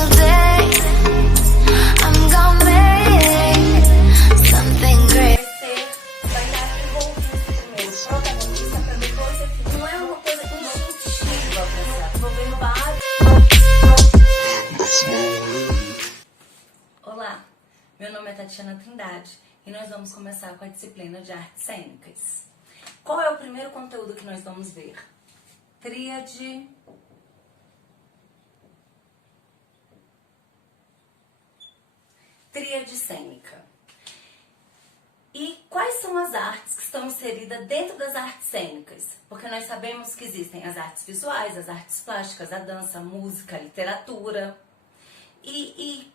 single day I'm gonna make something great. Vai dar envolvimento primeiro, protagonista, pra depois aqui. Não é uma coisa instintiva, pessoal. Envolvendo vários. Olá, meu nome é Tatiana Trindade e nós vamos começar com a disciplina de artes cênicas. Qual é o primeiro conteúdo que nós vamos ver? Tríade. Tríade cênica. E quais são as artes que estão inseridas dentro das artes cênicas? Porque nós sabemos que existem as artes visuais, as artes plásticas, a dança, a música, a literatura. E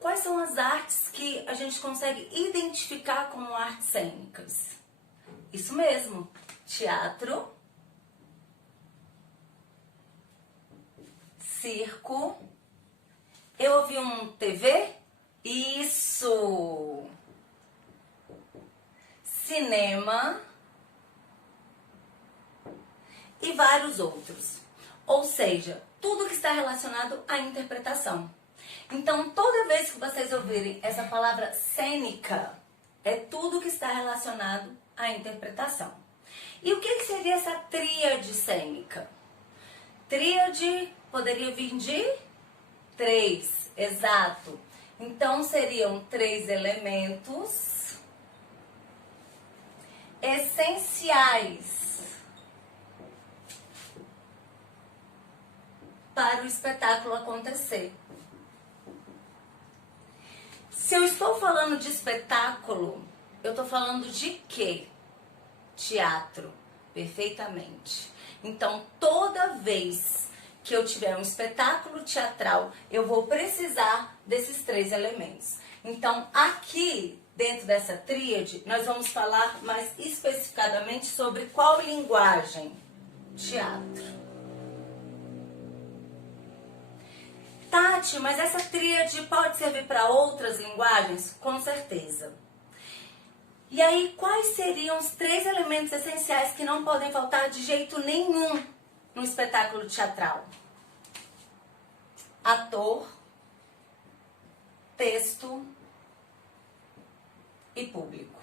quais são as artes que a gente consegue identificar como artes cênicas? Isso mesmo, teatro, circo. Eu ouvi um TV? Isso! Cinema e vários outros. Ou seja, tudo que está relacionado à interpretação. Então, toda vez que vocês ouvirem essa palavra cênica, é tudo que está relacionado à interpretação. E o que seria essa tríade cênica? Tríade poderia vir de 3, exato. Então, seriam 3 elementos essenciais para o espetáculo acontecer. Se eu estou falando de espetáculo, eu estou falando de quê? Teatro, perfeitamente. Então, toda vez que eu tiver um espetáculo teatral, eu vou precisar desses 3 elementos. Então, aqui, dentro dessa tríade, nós vamos falar mais especificadamente sobre qual linguagem? Teatro. Tati, mas essa tríade pode servir para outras linguagens? Com certeza. E aí, quais seriam os 3 elementos essenciais que não podem faltar de jeito nenhum no espetáculo teatral? Ator, texto e público.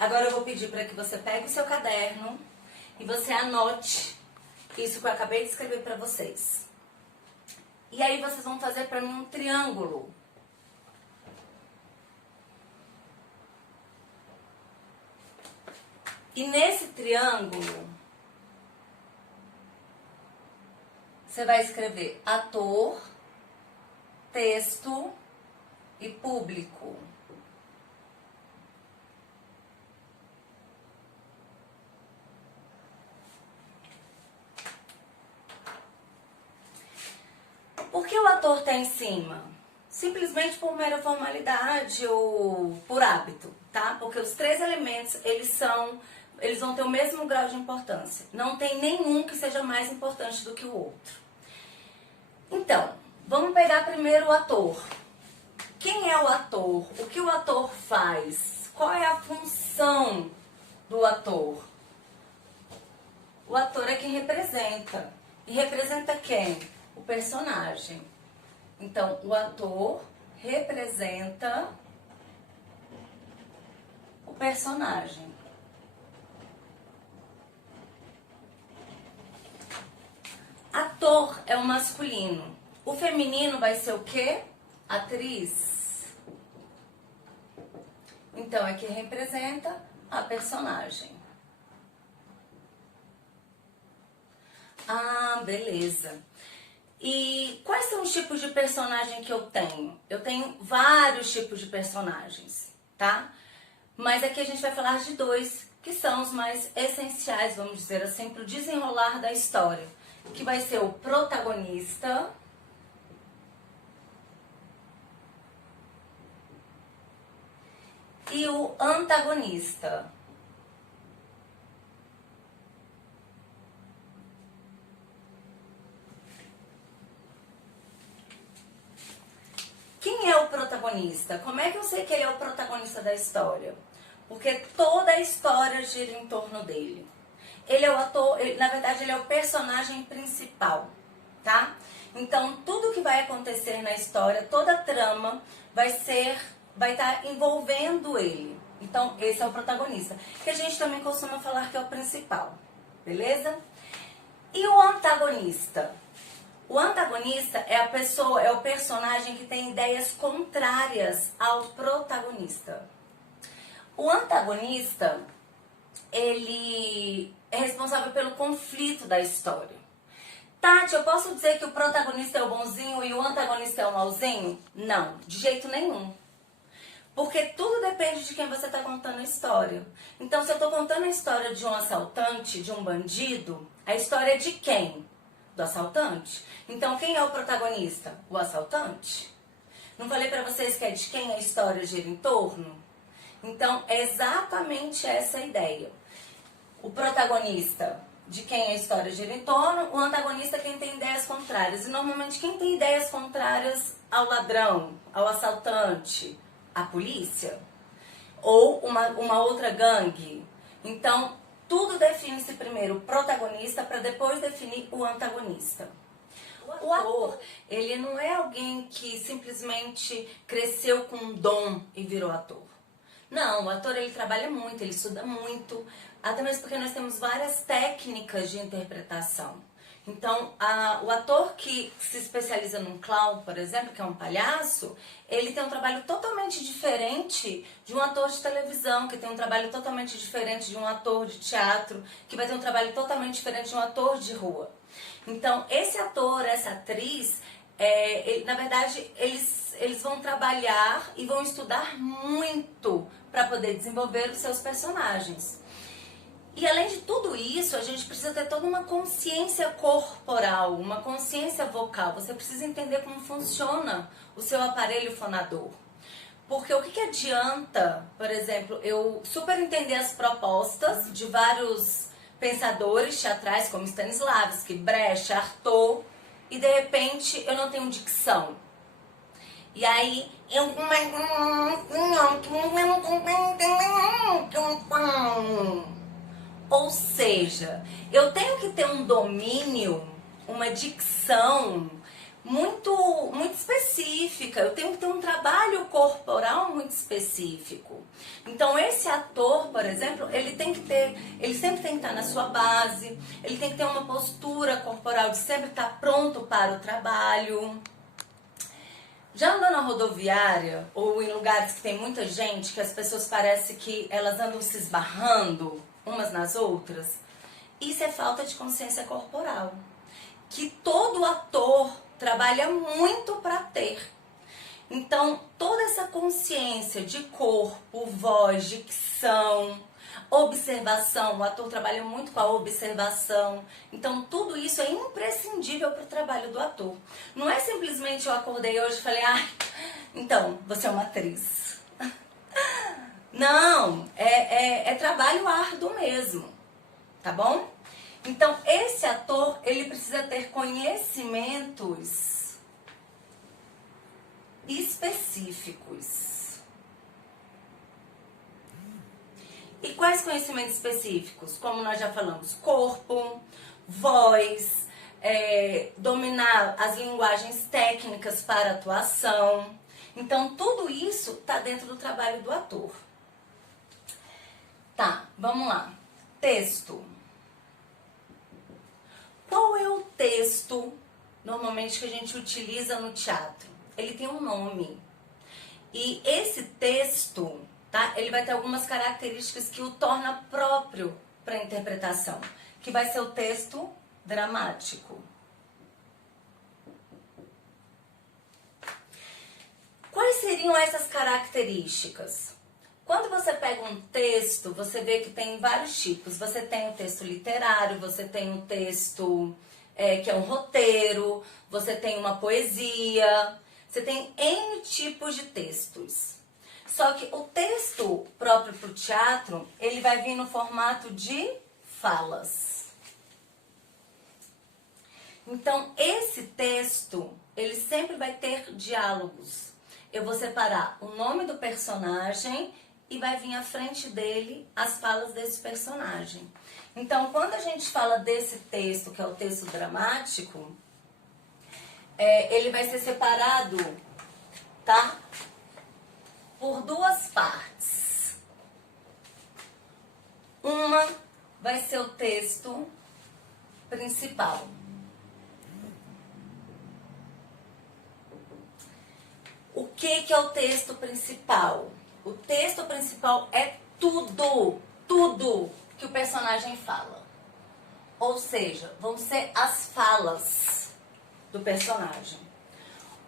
Agora eu vou pedir para que você pegue o seu caderno e você anote isso que eu acabei de escrever para vocês. E aí vocês vão fazer para mim um triângulo. E nesse triângulo, você vai escrever ator, texto e público. Por que o ator está em cima? Simplesmente por mera formalidade ou por hábito, tá? Porque os 3 elementos, eles vão ter o mesmo grau de importância. Não tem nenhum que seja mais importante do que o outro. Então, vamos pegar primeiro o ator. Quem é o ator? O que o ator faz? Qual é a função do ator? O ator é quem representa. E representa quem? O personagem. Então, o ator representa o personagem. Ator é o masculino. O feminino vai ser o quê? Atriz. Então, é quem representa a personagem. Ah, beleza. E quais são os tipos de personagem que eu tenho? Eu tenho vários tipos de personagens, tá? Mas aqui a gente vai falar de 2, que são os mais essenciais, vamos dizer assim, para o desenrolar da história. Que vai ser o protagonista e o antagonista. Quem é o protagonista? Como é que eu sei que ele é o protagonista da história? Porque toda a história gira em torno dele. ele é o ator, na verdade ele é o personagem principal, tá? Então tudo que vai acontecer na história, toda a trama vai estar envolvendo ele. Então esse é o protagonista, que a gente também costuma falar que é o principal, beleza? E o antagonista? O antagonista é a pessoa, é o personagem que tem ideias contrárias ao protagonista. O antagonista, ele é responsável pelo conflito da história. Tati, eu posso dizer que o protagonista é o bonzinho e o antagonista é o malzinho? Não, de jeito nenhum. Porque tudo depende de quem você está contando a história. Então, se eu estou contando a história de um assaltante, de um bandido, a história é de quem? Do assaltante. Então, quem é o protagonista? O assaltante. Não falei pra vocês que é de quem a história gira em torno? Então, é exatamente essa a ideia. O protagonista, de quem a história gira em torno, o antagonista, quem tem ideias contrárias. E, normalmente, quem tem ideias contrárias ao ladrão, ao assaltante, à polícia, ou uma outra gangue. Então, tudo define-se primeiro o protagonista para depois definir o antagonista. O ator, ele não é alguém que simplesmente cresceu com um dom e virou ator. Não, o ator ele trabalha muito, ele estuda muito, até mesmo porque nós temos várias técnicas de interpretação. Então, o ator que se especializa num clown, por exemplo, que é um palhaço, ele tem um trabalho totalmente diferente de um ator de televisão, que tem um trabalho totalmente diferente de um ator de teatro, que vai ter um trabalho totalmente diferente de um ator de rua. Então, esse ator, essa atriz, na verdade, eles vão trabalhar e vão estudar muito para poder desenvolver os seus personagens. E além de tudo isso, a gente precisa ter toda uma consciência corporal, uma consciência vocal. Você precisa entender como funciona o seu aparelho fonador. Porque o que adianta, por exemplo, eu super entender as propostas de vários pensadores teatrais, como Stanislavski, Brecht, Artaud, e de repente eu não tenho dicção. E aí eu... Ou seja, eu tenho que ter um domínio, uma dicção muito específica. Eu tenho que ter um trabalho corporal muito específico. Então, esse ator, por exemplo, ele sempre tem que estar na sua base, ele tem que ter uma postura corporal de sempre estar pronto para o trabalho. Já andando na rodoviária ou em lugares que tem muita gente, que as pessoas parecem que elas andam se esbarrando umas nas outras, isso é falta de consciência corporal, que todo ator trabalha muito para ter. Então, toda essa consciência de corpo, voz, dicção, observação, o ator trabalha muito com a observação. Então, tudo isso é imprescindível para o trabalho do ator. Não é simplesmente eu acordei hoje e falei, então, você é uma atriz. Não, é trabalho árduo mesmo, tá bom? Então, esse ator, ele precisa ter conhecimentos específicos. E quais conhecimentos específicos? Como nós já falamos, corpo, voz, dominar as linguagens técnicas para atuação. Então, tudo isso está dentro do trabalho do ator. Tá, vamos lá. Texto. Qual é o texto, normalmente, que a gente utiliza no teatro? Ele tem um nome. E esse texto, tá? Ele vai ter algumas características que o torna próprio para a interpretação, que vai ser o texto dramático. Quais seriam essas características? Quando você pega um texto, você vê que tem vários tipos. Você tem o texto literário, você tem o texto que é um roteiro, você tem uma poesia, você tem N tipos de textos. Só que o texto próprio para o teatro, ele vai vir no formato de falas. Então, esse texto, ele sempre vai ter diálogos. Eu vou separar o nome do personagem e vai vir à frente dele as falas desse personagem. Então, quando a gente fala desse texto, que é o texto dramático, ele vai ser separado, tá? Por duas partes. Uma vai ser o texto principal. O que é o texto principal? O texto principal é tudo que o personagem fala. Ou seja, vão ser as falas do personagem.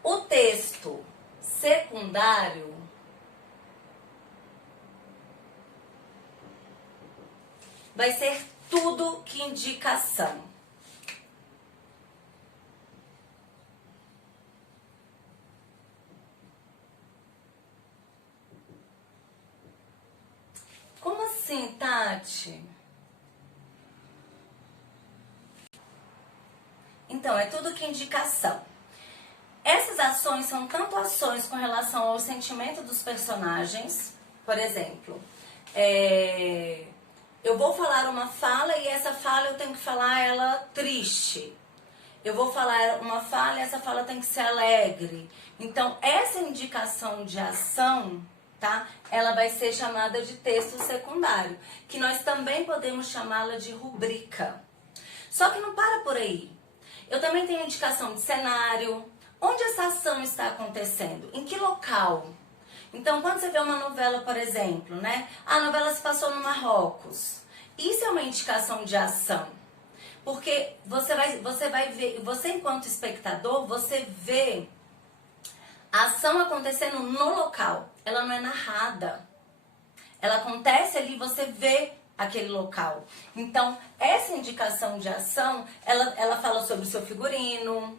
O texto secundário vai ser tudo que indica ação. Como assim, Tati? Então, é tudo que indica ação. Essas ações são tanto ações com relação ao sentimento dos personagens, por exemplo, eu vou falar uma fala e essa fala eu tenho que falar ela triste. Eu vou falar uma fala e essa fala tem que ser alegre. Então, essa indicação de ação, tá? Ela vai ser chamada de texto secundário, que nós também podemos chamá-la de rubrica. Só que não para por aí. Eu também tenho indicação de cenário, onde essa ação está acontecendo, em que local. Então, quando você vê uma novela, por exemplo, né? A novela se passou no Marrocos. Isso é uma indicação de ação. Porque você vai ver, você enquanto espectador, você vê a ação acontecendo no local. Ela não é narrada. Ela acontece ali, você vê aquele local. Então, essa indicação de ação, ela fala sobre o seu figurino,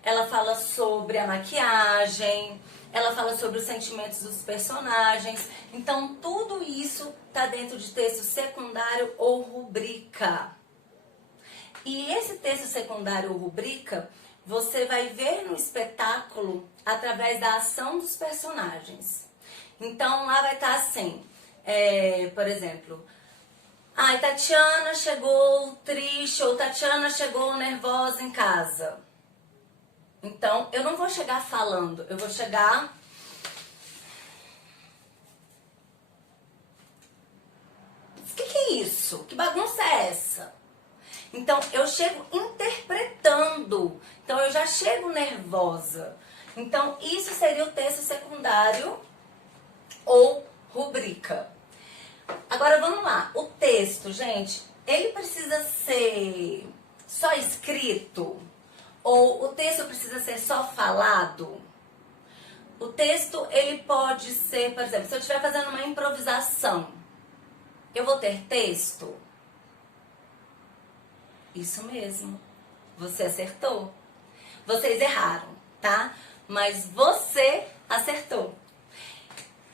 ela fala sobre a maquiagem, ela fala sobre os sentimentos dos personagens. Então, tudo isso está dentro de texto secundário ou rubrica. E esse texto secundário ou rubrica, você vai ver no espetáculo através da ação dos personagens. Então, lá vai estar assim, por exemplo, Tatiana chegou triste ou Tatiana chegou nervosa em casa. Então, eu não vou chegar falando, eu vou chegar... O que é isso? Que bagunça é essa? Então, eu chego interpretando. Então, eu já chego nervosa. Então, isso seria o texto secundário ou rubrica. Agora, vamos lá. O texto, gente, ele precisa ser só escrito? Ou o texto precisa ser só falado? O texto, ele pode ser, por exemplo, se eu estiver fazendo uma improvisação, eu vou ter texto? Isso mesmo. Você acertou. Vocês erraram, tá? Mas você acertou.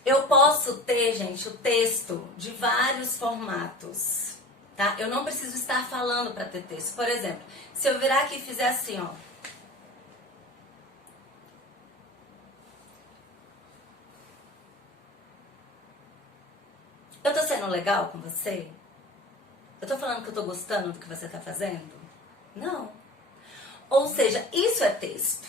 Eu posso ter, gente, o texto de vários formatos, tá? Eu não preciso estar falando para ter texto. Por exemplo, se eu virar aqui e fizer assim, ó. Eu tô sendo legal com você? Eu tô falando que eu tô gostando do que você tá fazendo? Não. Ou seja, isso é texto.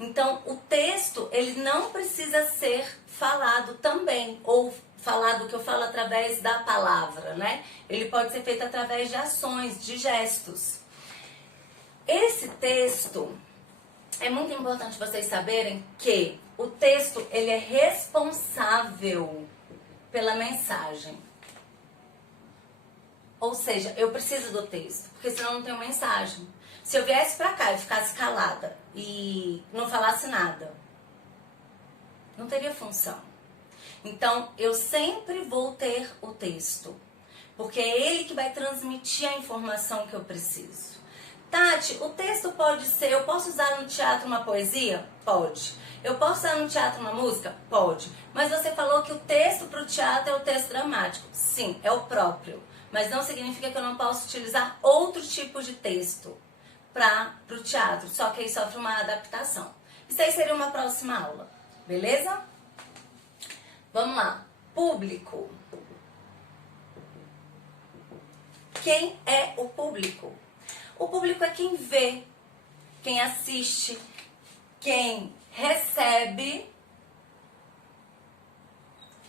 Então, o texto, ele não precisa ser falado também, ou falado que eu falo através da palavra, né? Ele pode ser feito através de ações, de gestos. Esse texto, é muito importante vocês saberem que o texto, ele é responsável pela mensagem. Ou seja, eu preciso do texto, porque senão eu não tenho mensagem. Se eu viesse pra cá e ficasse calada e não falasse nada, não teria função. Então, eu sempre vou ter o texto, porque é ele que vai transmitir a informação que eu preciso. Tati, o texto pode ser, eu posso usar no teatro uma poesia? Pode. Eu posso usar no teatro uma música? Pode. Mas você falou que o texto para o teatro é o texto dramático. Sim, é o próprio. Mas não significa que eu não posso utilizar outro tipo de texto para o teatro, só que aí sofre uma adaptação. Isso aí seria uma próxima aula, beleza? Vamos lá. Público. Quem é o público? O público é quem vê, quem assiste, quem recebe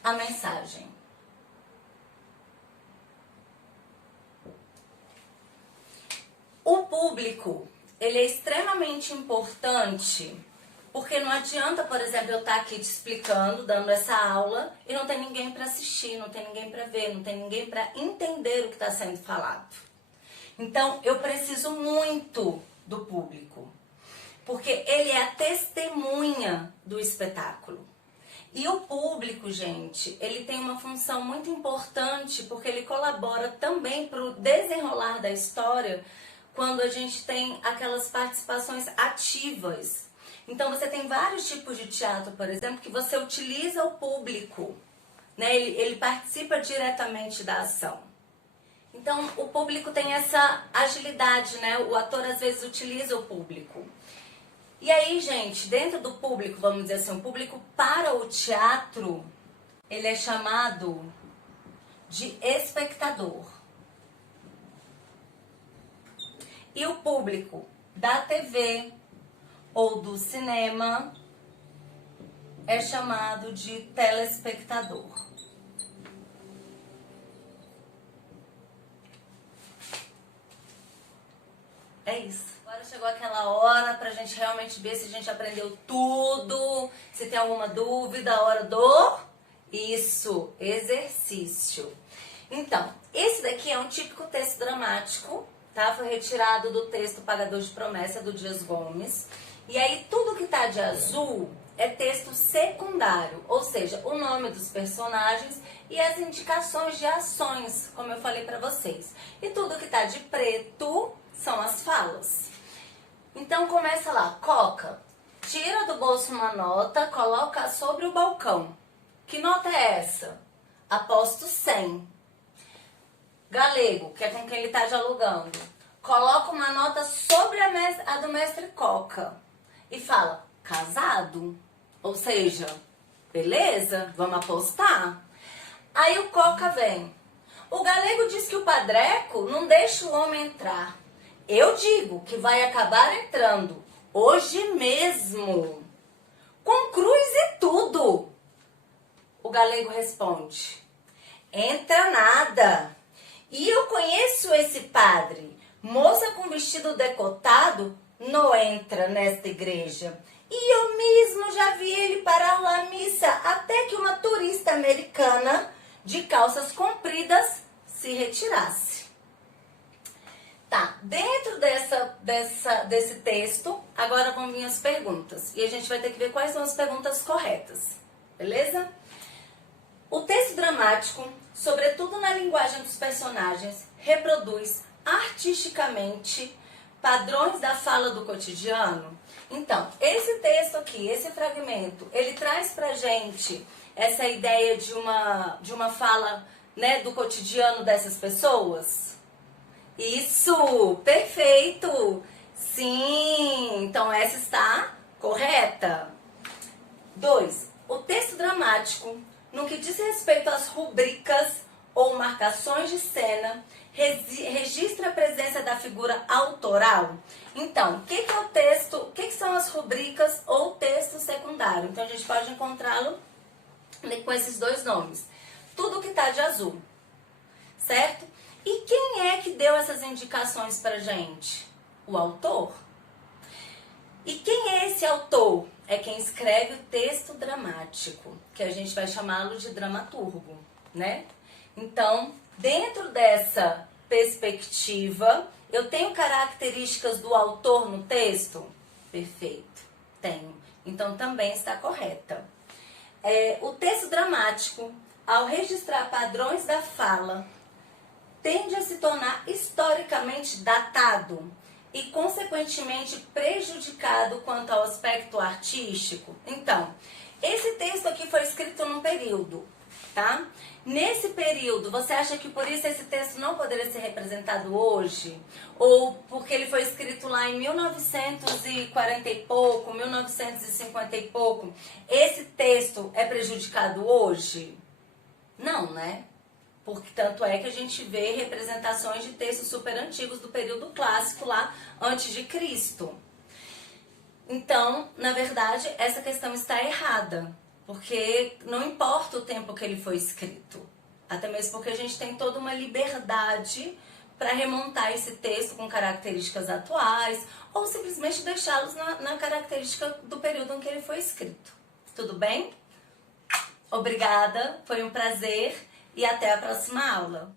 a mensagem. O público, ele é extremamente importante, porque não adianta, por exemplo, eu estar aqui te explicando, dando essa aula, e não tem ninguém para assistir, não tem ninguém para ver, não tem ninguém para entender o que está sendo falado. Então, eu preciso muito do público, porque ele é a testemunha do espetáculo. E o público, gente, ele tem uma função muito importante, porque ele colabora também para o desenrolar da história, quando a gente tem aquelas participações ativas. Então, você tem vários tipos de teatro, por exemplo, que você utiliza o público, né? Ele participa diretamente da ação. Então, o público tem essa agilidade, né? O ator, às vezes, utiliza o público. E aí, gente, dentro do público, vamos dizer assim, o público para o teatro, ele é chamado de espectador. E o público da TV ou do cinema é chamado de telespectador. É isso. Agora chegou aquela hora pra gente realmente ver se a gente aprendeu tudo, se tem alguma dúvida, a hora do... Isso, exercício. Então, esse daqui é um típico texto dramático, tá? Foi retirado do texto Pagador de Promessa, do Dias Gomes. E aí, tudo que tá de azul é texto secundário, ou seja, o nome dos personagens e as indicações de ações, como eu falei pra vocês. E tudo que tá de preto são as falas. Então, começa lá. Coca, tira do bolso uma nota, coloca sobre o balcão. Que nota é essa? Aposto 100. Galego, que é com quem ele está dialogando, coloca uma nota sobre a do mestre Coca e fala, casado? Ou seja, beleza, vamos apostar? Aí o Coca vem. O Galego diz que o padreco não deixa o homem entrar. Eu digo que vai acabar entrando, hoje mesmo, com cruz e tudo. O Galego responde, entra nada. E eu conheço esse padre, moça com vestido decotado, não entra nesta igreja. E eu mesmo já vi ele parar lá à missa, até que uma turista americana de calças compridas se retirasse. Tá, dentro desse texto, agora vão vir as perguntas. E a gente vai ter que ver quais são as perguntas corretas, beleza? O texto dramático, sobretudo na linguagem dos personagens, reproduz artisticamente padrões da fala do cotidiano. Então, esse texto aqui, esse fragmento, ele traz pra gente essa ideia de uma fala, né, do cotidiano dessas pessoas? Isso, perfeito! Sim, então essa está correta. 2. O texto dramático, no que diz respeito às rubricas ou marcações de cena, registra a presença da figura autoral. Então, o que é o texto, o que são as rubricas ou texto secundário? Então, a gente pode encontrá-lo com esses dois nomes. Tudo que está de azul, certo? E quem é que deu essas indicações pra gente? O autor. E quem é esse autor? É quem escreve o texto dramático, que a gente vai chamá-lo de dramaturgo, né? Então, dentro dessa perspectiva, eu tenho características do autor no texto? Perfeito, tenho. Então, também está correta. O texto dramático, ao registrar padrões da fala, tende a se tornar historicamente datado e, consequentemente, prejudicado quanto ao aspecto artístico. Então, esse texto aqui foi escrito num período, tá? Nesse período, você acha que por isso esse texto não poderia ser representado hoje? Ou porque ele foi escrito lá em 1940 e pouco, 1950 e pouco, esse texto é prejudicado hoje? Não, né? Porque tanto é que a gente vê representações de textos super antigos do período clássico lá antes de Cristo. Então, na verdade, essa questão está errada, porque não importa o tempo que ele foi escrito, até mesmo porque a gente tem toda uma liberdade para remontar esse texto com características atuais ou simplesmente deixá-los na característica do período em que ele foi escrito. Tudo bem? Obrigada, foi um prazer e até a próxima aula.